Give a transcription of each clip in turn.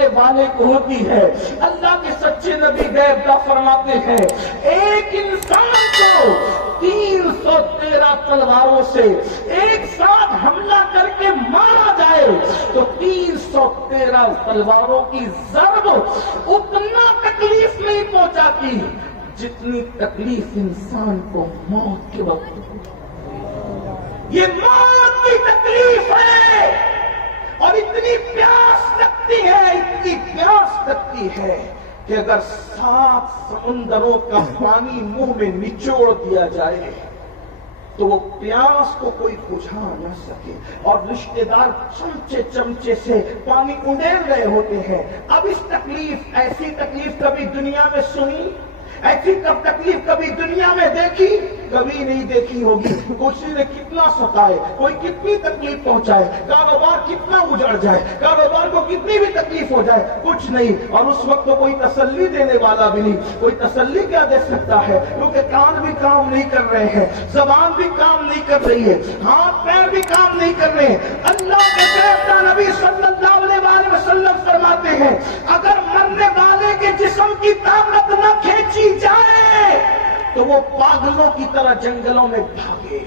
مرنے والے کو ہوتی ہے۔ اللہ کے سچے نبی غیب کا فرماتے ہیں ایک انسان کو 313 تلواروں سے ایک ساتھ حملہ کر کے مارا جائے تو 313 تلواروں کی ضرب اتنا تکلیف نہیں پہنچاتی جتنی تکلیف انسان کو موت کے وقت ہوتی۔ یہ موت کی تکلیف ہے اور اتنی پیاس لگتی ہے کہ اگر 7 سمندروں کا پانی منہ میں نچوڑ دیا جائے تو وہ پیاس کو کوئی بجھا نہ سکے، اور رشتے دار چمچے سے پانی اڈیل رہے ہوتے ہیں۔ اب اس تکلیف، ایسی تکلیف کبھی دنیا میں سنی؟ ایسی تکلیف کبھی دنیا میں دیکھی؟ کبھی نہیں دیکھی ہوگی۔ کسی نے کتنا ستائے، کوئی کتنی تکلیف پہنچائے، کاروبار کتنا اجڑ جائے، کاروبار کو کتنی بھی تکلیف ہو جائے، کچھ نہیں، اور اس وقت تو کوئی تسلی دینے والا بھی نہیں۔ کوئی تسلی کیا دے سکتا ہے؟ کیونکہ کان بھی کام نہیں کر رہے ہیں، زبان بھی کام نہیں کر رہی ہے، ہاتھ پیر بھی کام نہیں کر رہے ہیں۔ اللہ کے پیغمبر نبی صلی اللہ علیہ وسلم فرماتے ہیں اگر مرنے والے کے جسم کی طاقت نہ کھینچی جائے تو وہ پاگلوں کی طرح جنگلوں میں بھاگے،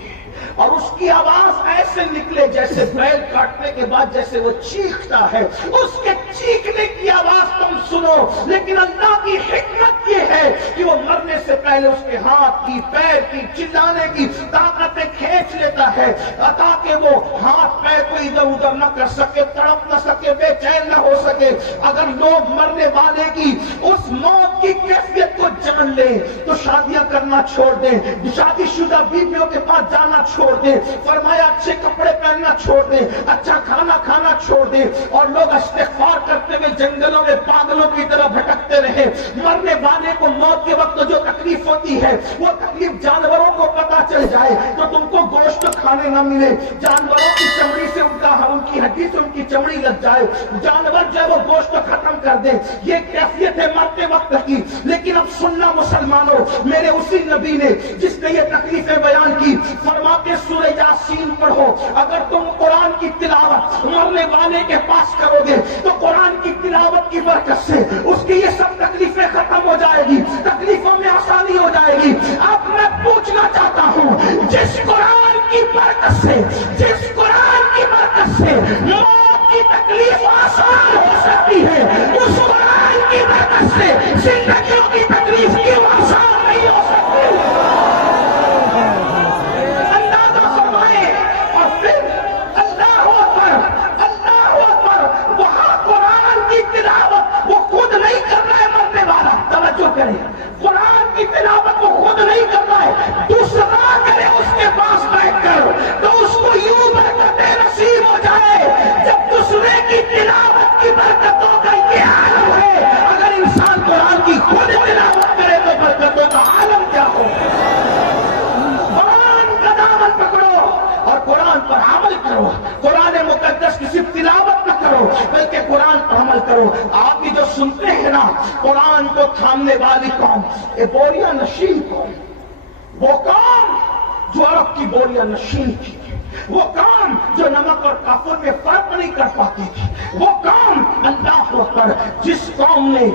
اور اس کی آواز ایسے نکلے جیسے بیل کاٹنے کے بعد جیسے وہ چیختا ہے، اس کے چیخنے کی آواز تم سنو۔ لیکن اللہ کی حکمت یہ ہے کہ وہ مرنے سے پہلے اس کے ہاتھ کی، پیر کی، چلانے کی طاقتیں کھینچ لیتا ہے تاکہ وہ ہاتھ پیر کو ادھر ادھر نہ کر سکے، تڑپ نہ سکے، بے چین نہ ہو سکے۔ اگر لوگ مرنے والے کی اس موت کی کیفیت کو جان لیں تو شادیاں کرنا چھوڑ دیں، شادی شدہ بیویوں کے پاس جانا چھوڑ دیں، فرمایا اچھے کپڑے پہننا چھوڑ دیں، اچھا کھانا کھانا چھوڑ دیں، اور لوگ استغفار کرتے ہوئے جنگلوں میں پاگلوں کی طرح بھٹکتے رہے۔ مرنے والے کو موت کے وقت جو تکلیف ہوتی ہے وہ تکلیف جانوروں کو پتہ چل جائے تو تم کو گوشت کھانے نہ ملے، جانوروں کی چمڑی سے ان کی ہڈی سے ان کی چمڑی لگ جائے، جانور جو ہے وہ گوشت ختم کر دے، یہ کیفیت ہے مرتے وقت کی۔ لیکن اب سننا مسلمانوں، میرے اسی نبی نے جس نے یہ تکلیفیں بیان کی، فرماتے سورہ یاسین پڑھو، اگر تم قرآن کی تلاوت مرنے والے کے پاس کرو گے تو قرآن کی تلاوت کی برکت سے اس کی یہ سب تکلیفیں ختم ہو جائے گی، تکلیفوں میں آسانی ہو جائے گی۔ اب میں پوچھنا چاہتا ہوں، جس قرآن کی برکت سے، جس قرآن کی برکت سے موت کی تکلیف آسان ہو سکتی ہے، اس قرآن کی برکت سے زندگیوں کی تکلیف کیوں آسان نہیں ہو سکتی؟ قرآن کی تلاوت وہ خود نہیں کر رہا ہے، دوسرا کرے اس کے پاس بیٹھ کر تو اس کو یوں برکتیں نصیب ہو جائے۔ جب دوسرے کی تلاوت کی برکتوں کا یہ عالم ہے، اگر انسان قرآن کی خود تلاوت کرے تو برکتوں کا عالم کیا ہو؟ قرآن کا دامن پکڑو اور قرآن پر عمل کرو۔ قرآن مقدس کی صرف تلاوت نہ کرو بلکہ قرآن پر عمل کرو۔ آپ بھی جو سنتے ہیں نا، قرآن کو تھامنے والی قوم، بوریا نشین قوم، وہ قوم جو عرب کی بوریا نشین تھی، وہ قوم جو نمک اور کافر میں فرق نہیں کر پاتی تھی، وہ قوم اللہ اکبر جس قوم نے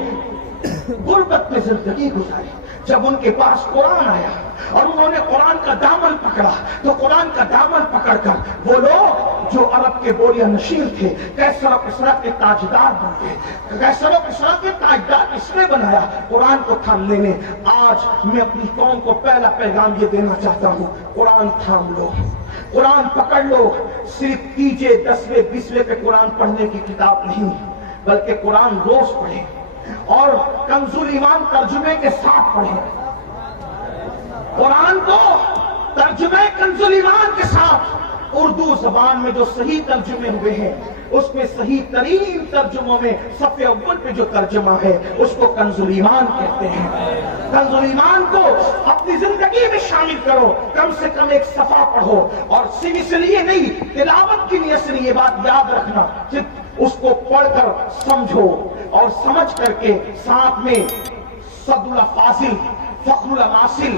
غربت میں زندگی گزاری، جب ان کے پاس قرآن آیا اور انہوں نے قرآن کا دامن پکڑا تو قرآن کا دامن پکڑ کر وہ لوگ جو عرب کے بوریا نشین تھے، کیسر و کسریٰ کے تاجدار بن گئے۔ کیسر و کسریٰ کے تاجدار اس نے بنایا قرآن کو تھامنے نے۔ آج میں اپنی قوم کو پہلا پیغام یہ دینا چاہتا ہوں، قرآن تھام لو، قرآن پکڑ لو۔ صرف تیجے 10ویں 20ویں پہ قرآن پڑھنے کی کتاب نہیں، بلکہ قرآن روز پڑھیں اور کنز الایمان ترجمے کے ساتھ پڑھیں۔ قرآن کو ترجمے کنز الایمان کے ساتھ، اردو زبان میں جو صحیح ترجمے ہوئے ہیں اس میں صحیح ترین ترجموں میں صفحے اول پہ جو ترجمہ ہے اس کو کنز الایمان کہتے ہیں۔ کنز الایمان کو اپنی زندگی میں شامل کرو، کم سے کم ایک صفحہ پڑھو، اور صرف اس لیے نہیں، تلاوت کی نیت سے نہیں، یہ بات یاد رکھنا، صرف اس کو پڑھ کر سمجھو اور سمجھ کر کے ساتھ میں صد الفاضل، فخر الاماثل،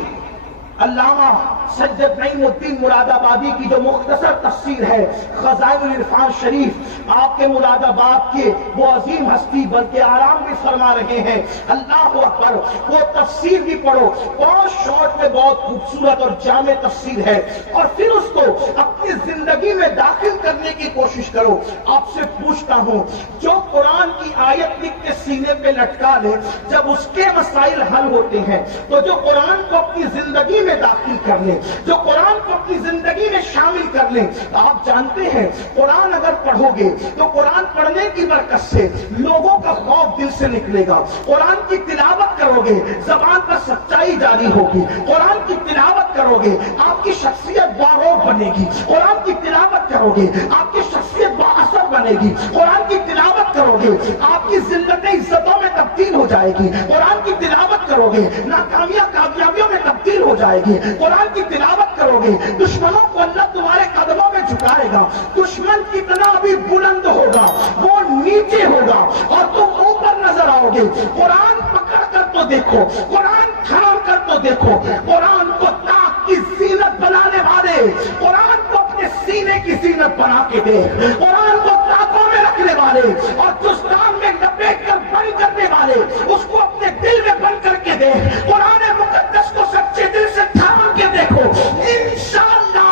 علامہ سید نعیم الدین مراد آبادی کی جو مختصر تفسیر ہے خزائن العرفان شریف، آپ کے مراد آباد کے وہ عظیم ہستی بلکہ آرام بھی فرما رہے ہیں، اللہ اکبر، وہ تفسیر بھی پڑھو، بہت شارٹ میں بہت خوبصورت اور جامع تفسیر ہے، اور پھر اس کو اپنی زندگی میں داخل کرنے کی کوشش کرو۔ آپ سے پوچھتا ہوں، جو قرآن کی آیت لکھ کے سینے پہ لٹکا لے، جب اس کے مسائل حل ہوتے ہیں تو جو قرآن کو اپنی زندگی میں داخل کر لیں، جو قرآن کو اپنی زندگی میں شامل کر لیں، آپ جانتے ہیں قرآن اگر پڑھو گے تو قرآن پڑھنے کی برکت سے لوگوں کا خوف دل سے نکلے گا، قرآن کی تلاوت کرو گے زبان پر سچائی جاری ہوگی، قرآن کی تلاوت کرو گے آپ کی شخصیت باروب بنے گی، قرآن کی تلاوت کرو گے آپ کی شخصیت با اثر بنے گی، قرآن کی تلاوت کرو گے آپ کی ذلت عزتوں میں تبدیل ہو جائے گی، قرآن کی تلاوت کرو گے ناکامیاں کامیابیوں میں تبدیل ہو جائے گی، قرآن کی تلاوت کرو گے دشمنوں کو اللہ تمہارے قدموں میں جھکائے گا، دشمن کتنا بھی بلند ہوگا وہ نیچے ہوگا اور تم اوپر نظر آؤ گے۔ قرآن پکڑ کر تو دیکھو، قرآن تھام کر تو دیکھو، قرآن کو طاق کی زینت بنانے والے، قرآن کو اپنے سینے کی زینت بنا کے دے، قرآن کو طاقوں میں رکھنے والے اور دستان میں لپیٹ کر بند کرنے والے اس کو اپنے دل میں بند کر کے دے، قرآن مقدس کو سچے دل سے تھام کے دیکھو، انشاءاللہ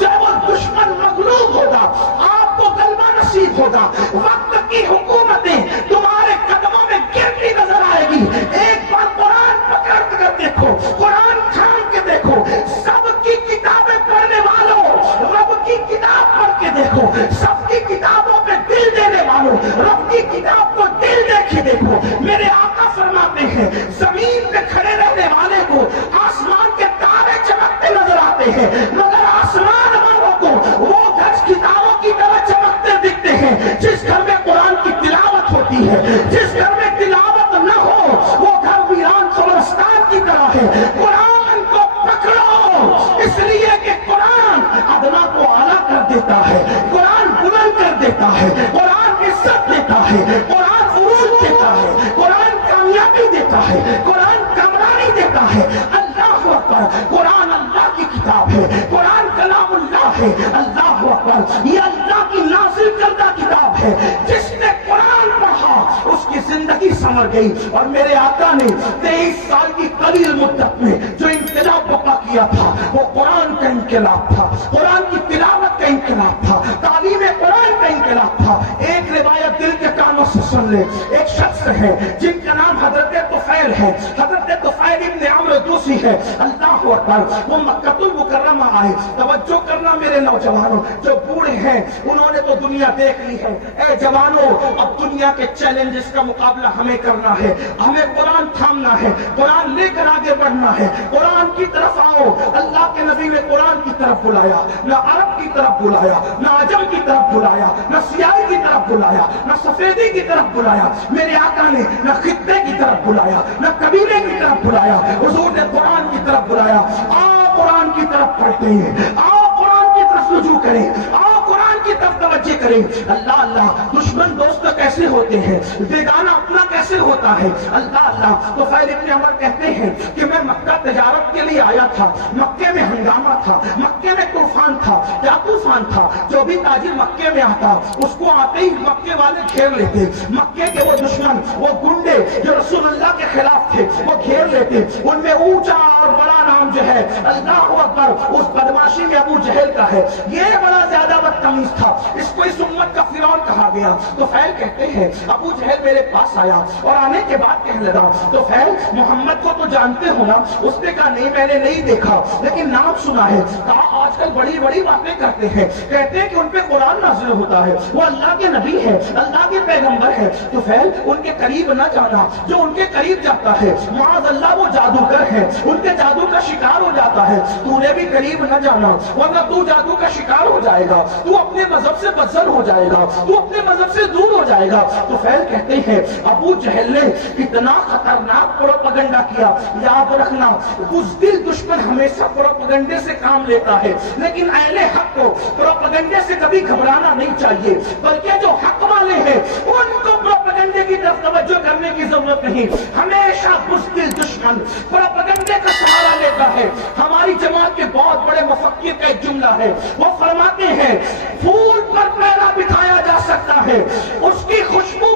جب وہ دشمن مغلوب ہوگا آپ کو غلبہ نصیب ہوگا، وقت کی حکومتیں تمہارے قدموں میں گرتی نظر آئے گی۔ ایک بار قرآن پکڑ کر دیکھو، قرآن تھام کے دیکھو، سب کی کتابیں پڑھنے والوں رب کی کتاب پڑھ کے دیکھو، سب کی کتابوں پہ دل دینے والوں رب کی کتاب کو دل دے کے دیکھو۔ میرے آقا فرماتے ہیں زمین پہ کھڑے رہنے والے کو آسمان کے تارے چمکتے نظر آتے ہیں، مگر آسمان والوں کو وہ گھر کتابوں کی طرح چمکتے دکھتے ہیں۔ جس گھر میں قرآن کی تلاوت ہوتی ہے، جس گھر میں تلاوت نہ ہو وہ گھر ویران قبرستان کی طرح ہے۔ قرآن کو پکڑو، اس لیے کہ قرآن ادنا کو اعلیٰ کر دیتا ہے، قرآن بلند کر دیتا ہے، قرآن عزت دیتا ہے، قرآن عروج دیتا ہے، قرآن کامیابی دیتا ہے، قرآن کامرانی دیتا ہے۔ اللہ اکبر، قرآن اللہ کی کتاب ہے، قرآن کلام اللہ ہے۔ اللہ اکبر، یہ اللہ کی نازل کردہ کتاب ہے، جس نے قرآن پڑھا اس کی زندگی سنور گئی۔ اور میرے آقا نے 23 سال کی قلیل مدت میں جو انقلاب برپا کیا تھا وہ قرآن کا انقلاب تھا، قرآن کی تلاوت کا انقلاب تھا، تعلیم قرآن کا انقلاب تھا۔ ایک روایت دل کے کانوں سے سن لے، ایک شخص ہے جن کا نام حضرت طفیل ہے، حضرت طفیل ابن عمرو دوسی ہے۔ اللہ اکبر، وہ مکہ المکرمہ آئے۔ توجہ کرنا میرے نوجوانوں، جو بوڑھے ہیں انہوں نے تو دنیا دیکھ لی ہے، اے جوانوں اب دنیا کے چیلنجز کا مقابلہ ہمیں کرنا ہے، ہمیں قرآن تھامنا ہے، قرآن لے کر آگے بڑھنا ہے۔ قرآن کی طرف آؤ، اللہ کے نبی نے قرآن کی طرف بلایا، نہ عرب کی طرف بلایا، نہ عجم کی طرف بلایا، نہ سیاہی کی طرف بلایا، نہ سفیدی کی طرف بلایا۔ میرے آقا نے نہ خطے کی طرف بلایا، نہ قبیلے کی طرف بلایا، حضور نے قرآن کی طرف بلایا۔ آؤ قرآن کی طرف پڑھتے ہیں، آؤ قرآن کی طرف رجوع کریں، آؤ قرآن کی طرف توجہ کریں۔ اللہ اللہ، دشمن دوست کیسے ہوتے ہیں، بیگانہ اپنا کیسے ہوتا ہے۔ اللہ اللہ، تو طفیل ابن عمر کہتے ہیں کہ میں مکہ تجارت کے لیے آیا تھا، مکے میں ہنگامہ تھا، مکے میں طوفان تھا۔ کیا طوفان تھا؟ جو بھی تاجر مکے میں آتا اس کو آتے ہی مکے والے گھیر لیتے، مکے کے وہ دشمن، وہ گنڈے جو رسول اللہ کے خلاف تھے وہ گھیر لیتے۔ ان میں اونچا اور بڑا نام جو ہے اللہ اکبر اس بدماشی میں ابو جہل کا ہے، یہ بڑا زیادہ بدتمیز تھا، اس کو اس امت کا فرعون کہا گیا۔ تو طفیل کہتے ہیں ابو جہل میرے پاس آیا اور آنے کے بعد کہنے لگا، تو طفیل محمد کو تو جانتے ہو نا؟ اس نے کہا نہیں میں نے نہیں دیکھا لیکن نام سنا ہے۔ کہا آج کل بڑی بڑی باتیں کرتے ہیں، کہتے ہیں کہ ان پہ قرآن نازل ہوتا ہے، وہ اللہ کے نبی ہے، اللہ کے پیغمبر ہے۔ تو طفیل ان کے قریب نہ جانا، جو ان کے قریب جاتا ہے معاذ اللہ وہ جادوگر ہے، ان کے جادو کا شکار ہو جاتا ہے۔ تو نے بھی قریب نہ جانا ورنہ تو جادو کا شکار ہو جائے گا، تو اپنے مذہب سے بدزن ہو جائے گا، تو اپنے مذہب سے دور ہو جائے گا۔ تو طفیل کہتے ہیں ابو جہل نے اتنا خطرناک پروپیگنڈا کیا، یاد رکھنا بزدل دشمن ہمیشہ پروپیگنڈے سے کام لیتا ہے، لیکن اہل حق کو پروپیگنڈے سے کبھی گھبرانا نہیں چاہیے، بلکہ جو حق والے ہیں ان کو پروپیگنڈے کی طرف توجہ کرنے کی ضرورت نہیں. ہمیشہ بزدل دشمن پروپیگنڈے کا سہارا لیتا ہے. ہماری جماعت کے بہت بڑے مفکر کا ایک جملہ ہے, وہ فرماتے ہیں پھول پر پیرا بٹھایا جا سکتا ہے, اس کی خوشبو